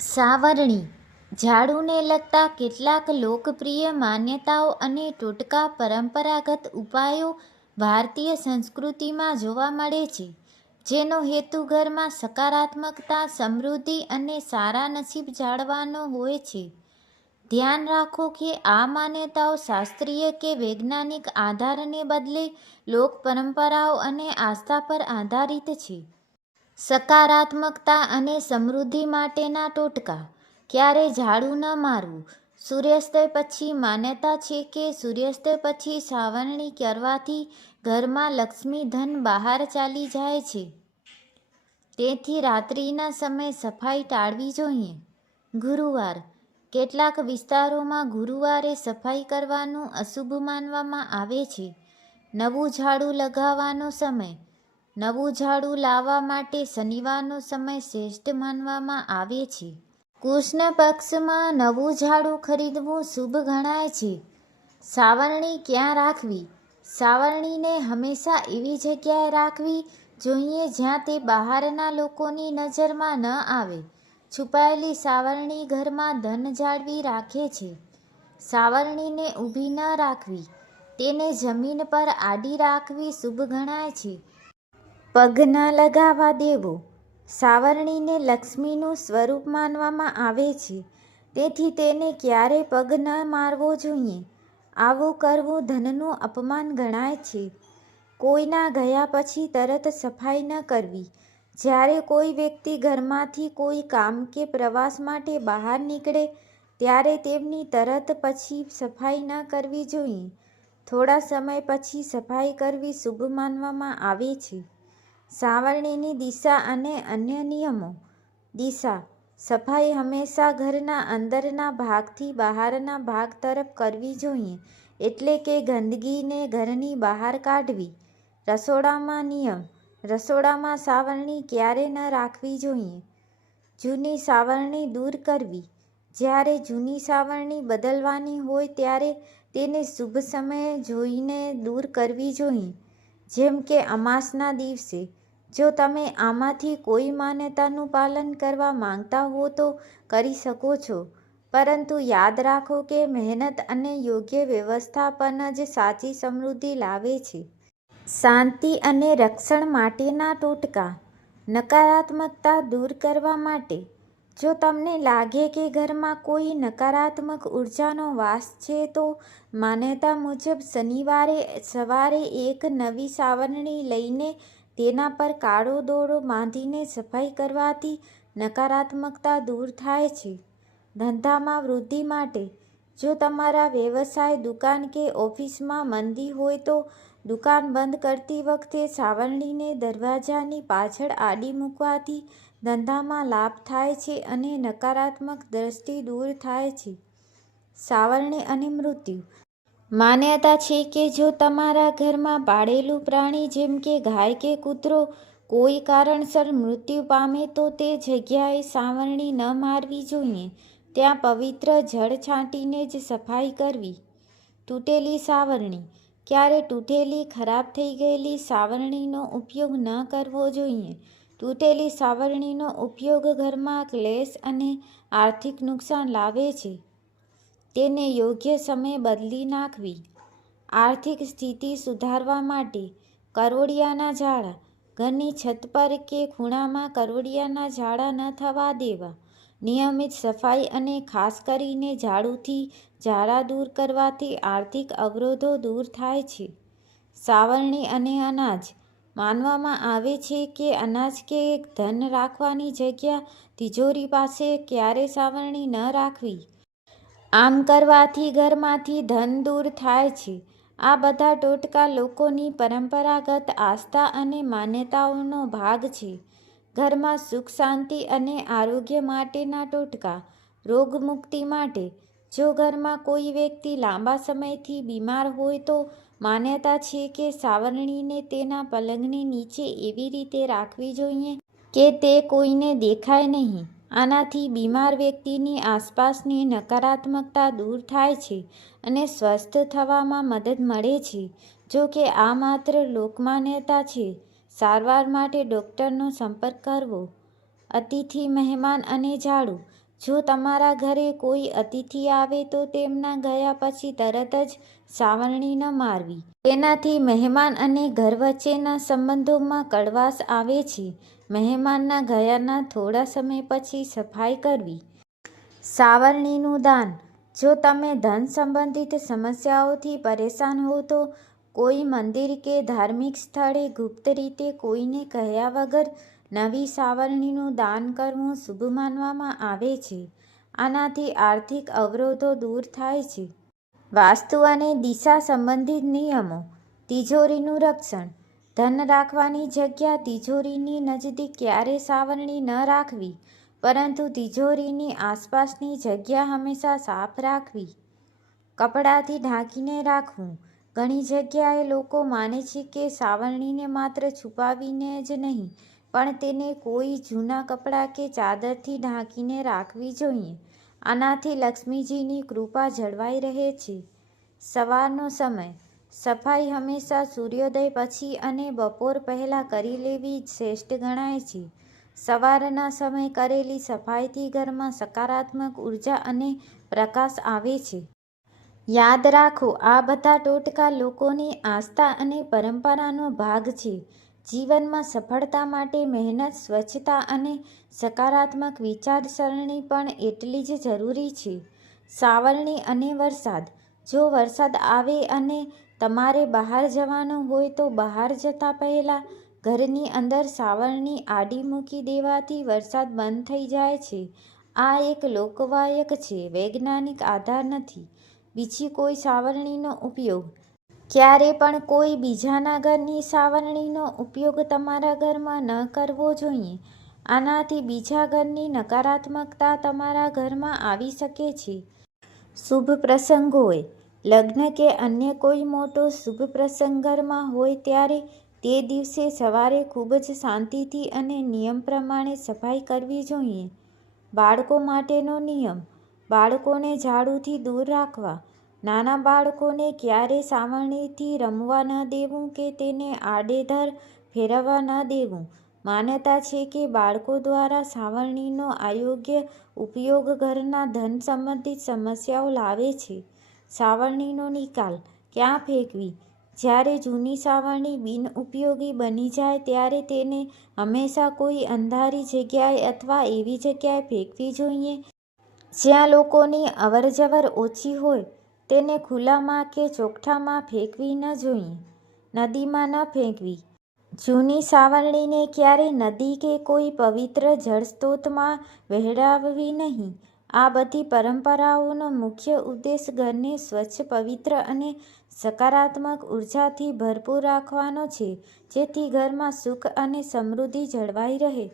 સાવરણી ઝાડુને લગતા કેટલાક લોકપ્રિય માન્યતાઓ અને ટોટકા પરંપરાગત ઉપાયો ભારતીય સંસ્કૃતિમાં જોવા મળે છે, જેનો હેતુ ઘરમાં સકારાત્મકતા, સમૃદ્ધિ અને સારા નસીબ જાળવવાનો હોય છે. ધ્યાન રાખો કે આ માન્યતાઓ શાસ્ત્રીય કે વૈજ્ઞાનિક આધારને બદલે લોક પરંપરાઓ અને આસ્થા પર આધારિત છે. સકારાત્મકતા અને સમૃદ્ધિ માટેના ટોટકા. ક્યારે ઝાડુ ન મારવું. સૂર્યાસ્ત પછી માન્યતા છે કે સૂર્યાસ્ત પછી સાવરણી કરવાથી ઘરમાં લક્ષ્મી ધન બહાર ચાલી જાય છે. તેથી રાત્રિના સમયે સફાઈ ટાળવી જોઈએ. ગુરુવાર. કેટલાક વિસ્તારોમાં ગુરુવારે સફાઈ કરવાનું અશુભ માનવામાં આવે છે. નવું ઝાડુ લગાવવાનો સમય. નવું ઝાડુ લાવવા માટે શનિવારનો સમય શ્રેષ્ઠ માનવામાં આવે છે. કૃષ્ણ પક્ષમાં નવું ઝાડુ ખરીદવું શુભ ગણાય છે. સાવરણી ક્યાં રાખવી. સાવરણીને હંમેશા એવી જગ્યાએ રાખવી જોઈએ જ્યાં તે બહારના લોકોની નજરમાં ન આવે. છુપાયેલી સાવરણી ઘરમાં ધન જાળવી રાખે છે. સાવરણીને ઊભી ન રાખવી. તેને જમીન પર આડી રાખવી શુભ ગણાય છે. પગ ન લગાવવા દેવો. સાવરણીને લક્ષ્મીનું સ્વરૂપ માનવામાં આવે છે, તેથી તેને ક્યારેય પગ ન મારવો જોઈએ. આવું કરવું ધનનું અપમાન ગણાય છે. કોઈના ગયા પછી તરત સફાઈ ન કરવી. જ્યારે કોઈ વ્યક્તિ ઘરમાંથી કોઈ કામ કે પ્રવાસ માટે બહાર નીકળે ત્યારે તેમની તરત પછી સફાઈ ન કરવી જોઈએ. થોડા સમય પછી સફાઈ કરવી શુભ માનવામાં આવે છે. સાવરણીની દિશા અને અન્ય નિયમો. દિશા. સફાઈ હંમેશા ઘરના અંદરના ભાગથી બહારના ભાગ તરફ કરવી જોઈએ, એટલે કે ગંદકીને ઘરની બહાર કાઢવી. રસોડામાં નિયમ. રસોડામાં સાવરણી ક્યારેય ન રાખવી જોઈએ. જૂની સાવરણી દૂર કરવી. જ્યારે જૂની સાવરણી બદલવાની હોય ત્યારે તેને શુભ સમય જોઈને દૂર કરવી જોઈએ, જેમ કે અમાસના દિવસે. જો તમે આમાંથી કોઈ માન્યતાનું પાલન કરવા માંગતા હો તો કરી શકો છો, પરંતુ યાદ રાખો કે મહેનત અને યોગ્ય વ્યવસ્થાપન જ સાચી સમૃદ્ધિ લાવે છે. શાંતિ અને રક્ષણ માટેના ટોટકા. નકારાત્મકતા દૂર કરવા માટે. જો તમને લાગે કે ઘરમાં કોઈ નકારાત્મક ઉર્જાનો વાસ છે તો માન્યતા મુજબ શનિવારે સવારે એક નવી સાવરણી લઈને તેના પર કાળો દોરડો બાંધીને સફાઈ કરવાથી નકારાત્મકતા દૂર થાય છે. ધંધામાં વૃદ્ધિ માટે. જો તમારા વ્યવસાય, દુકાન કે ઓફિસમાં મંદી હોય તો દુકાન બંધ કરતી વખતે સાવરણીને દરવાજાની પાછળ આડી મૂકવાથી ધંધામાં લાભ થાય છે અને નકારાત્મક દ્રષ્ટિ દૂર થાય છે. સાવરણી અને મૃત્યુ. માન્યતા છે કે જો તમારા ઘરમાં પાળેલું પ્રાણી જેમ કે ગાય કે કૂતરો કોઈ કારણસર મૃત્યુ પામે તો તે જગ્યાએ સાવરણી ન મારવી જોઈએ. ત્યાં પવિત્ર જળ છાંટીને જ સફાઈ કરવી. તૂટેલી સાવરણી. ક્યારે તૂટેલી, ખરાબ થઈ ગયેલી સાવરણીનો ઉપયોગ ન કરવો જોઈએ. તૂટેલી સાવરણીનો ઉપયોગ ઘરમાં ક્લેશ અને આર્થિક નુકસાન લાવે છે. તેને યોગ્ય સમયે બદલી નાખવી. આર્થિક સ્થિતિ સુધારવા માટે. કરોળિયાના ઝાડા. ઘરની છત પર કે ખૂણામાં કરોળિયાના ઝાડા ન થવા દેવા. નિયમિત સફાઈ અને ખાસ કરીને ઝાડુથી ઝાડા દૂર કરવાથી આર્થિક અવરોધો દૂર થાય છે. સાવરણી અને અનાજ. માનવામાં આવે છે કે અનાજ કે ધન રાખવાની જગ્યા તિજોરી પાસે ક્યારેય સાવરણી ન રાખવી. આમ કરવાથી ઘરમાંથી ધન દૂર થાય છે. આ બધા ટોટકા લોકોની પરંપરાગત આસ્થા અને માન્યતાઓનો ભાગ છે. ઘરમાં સુખ, શાંતિ અને આરોગ્ય માટેના ટોટકા. રોગમુક્તિ માટે. જો ઘરમાં કોઈ વ્યક્તિ લાંબા સમયથી બીમાર હોય તો માન્યતા છે કે સાવરણીને તેના પલંગની નીચે એવી રીતે રાખવી જોઈએ કે તે કોઈને દેખાય નહીં. આનાથી બીમાર વ્યક્તિની આસપાસની નકારાત્મકતા દૂર થાય છે અને સ્વસ્થ થવામાં મદદ મળે છે. જો કે આ માત્ર લોકમાન્યતા છે. સારવાર માટે ડૉક્ટરનો સંપર્ક કરવો. અતિથિ, મહેમાન અને ઝાડુ. જો તમારા ઘરે કોઈ અતિથિ આવે તો તેમના ગયા પછી તરત જ સાવરણી ન મારવી. તેનાથી મહેમાન અને ઘર વચ્ચેના સંબંધોમાં કડવાશ આવે છે. મહેમાનના ગયાના થોડા સમય પછી સફાઈ કરવી. સાવરણીનું દાન. જો તમે ધન સંબંધિત સમસ્યાઓથી પરેશાન હો તો કોઈ મંદિર કે ધાર્મિક સ્થળે ગુપ્ત રીતે કોઈને કહ્યા વગર નવી સાવરણીનું દાન કરવું શુભ માનવામાં આવે છે. આનાથી આર્થિક અવરોધો દૂર થાય છે. વાસ્તુ અને દિશા સંબંધિત નિયમો. તિજોરીનું રક્ષણ. ધન રાખવાની જગ્યા. તિજોરીની નજીક ક્યારેય સાવરણી ન રાખવી, પરંતુ તિજોરીની આસપાસની જગ્યા હંમેશા સાફ રાખવી. કપડાથી ઢાંકીને રાખવું. ઘણી જગ્યાએ લોકો માને છે કે સાવરણીને માત્ર છુપાવીને જ નહીં, પણ તેને કોઈ જૂના કપડાં કે ચાદરથી ઢાંકીને રાખવી જોઈએ. આનાથી લક્ષ્મીજીની કૃપા જળવાઈ રહે છે. સવારનો સમય. સફાઈ હંમેશા સૂર્યોદય પછી અને બપોર પહેલાં કરી લેવી શ્રેષ્ઠ ગણાય છે. સવારના સમયે કરેલી સફાઈથી ઘરમાં સકારાત્મક ઉર્જા અને પ્રકાશ આવે છે. યાદ રાખો, આ બધા ટોટકા લોકોની આસ્થા અને પરંપરાનો ભાગ છે. જીવનમાં સફળતા માટે મહેનત, સ્વચ્છતા અને સકારાત્મક વિચારસરણી પણ એટલી જ જરૂરી છે. સાવરણી અને વરસાદ. જો વરસાદ આવે અને તમારે બહાર જવાનું હોય તો બહાર જતા પહેલા ઘરની અંદર સાવરણી આડી મૂકી દેવાથી વરસાદ બંધ થઈ જાય છે. આ એક લોકવાયક છે, વૈજ્ઞાનિક આધાર નથી. બીજી કોઈ સાવરણીનો ઉપયોગ. ક્યારે પણ કોઈ બીજાના ઘરની સાવરણીનો ઉપયોગ તમારા ઘરમાં ન કરવો જોઈએ. આનાથી બીજા ઘરની નકારાત્મકતા તમારા ઘરમાં આવી શકે છે. શુભ પ્રસંગોએ. લગ્ન કે અન્ય કોઈ મોટો શુભ પ્રસંગ ઘરમાં હોય ત્યારે તે દિવસે સવારે ખૂબ જ શાંતિથી અને નિયમ પ્રમાણે સફાઈ કરવી જોઈએ. બાળકો માટેનો નિયમ. બાળકોને ઝાડુથી દૂર રાખવા. નાના બાળકોને ક્યારેય સાવરણીથી રમવા ન દેવું કે તેને આડેધડ ફેરવવા ન દેવું. માન્યતા છે કે બાળકો દ્વારા સાવરણીનો અયોગ્ય ઉપયોગ ઘરના ધન સંબંધિત સમસ્યાઓ લાવે છે. સાવરણીનો નિકાલ. ક્યાં ફેંકવી? જ્યારે જૂની સાવરણી બિનઉપયોગી બની જાય ત્યારે તેને હંમેશા કોઈ અંધારી જગ્યાએ અથવા એવી જગ્યાએ ફેંકવી જોઈએ જ્યાં લોકોની અવરજવર ઓછી હોય. તેને ખુલ્લામાં કે ચોકઠામાં ફેંકવી ન જોઈએ. નદીમાં ન ફેંકવી. જૂની સાવરણીને ક્યારેય નદી કે કોઈ પવિત્ર જળસ્ત્રોતમાં વહેવડાવવી નહીં. આ બધી પરંપરાઓનો મુખ્ય ઉદ્દેશ ઘરને સ્વચ્છ, પવિત્ર અને સકારાત્મક ઉર્જાથી ભરપૂર રાખવાનો છે, જેથી ઘરમાં સુખ અને સમૃદ્ધિ જળવાઈ રહે.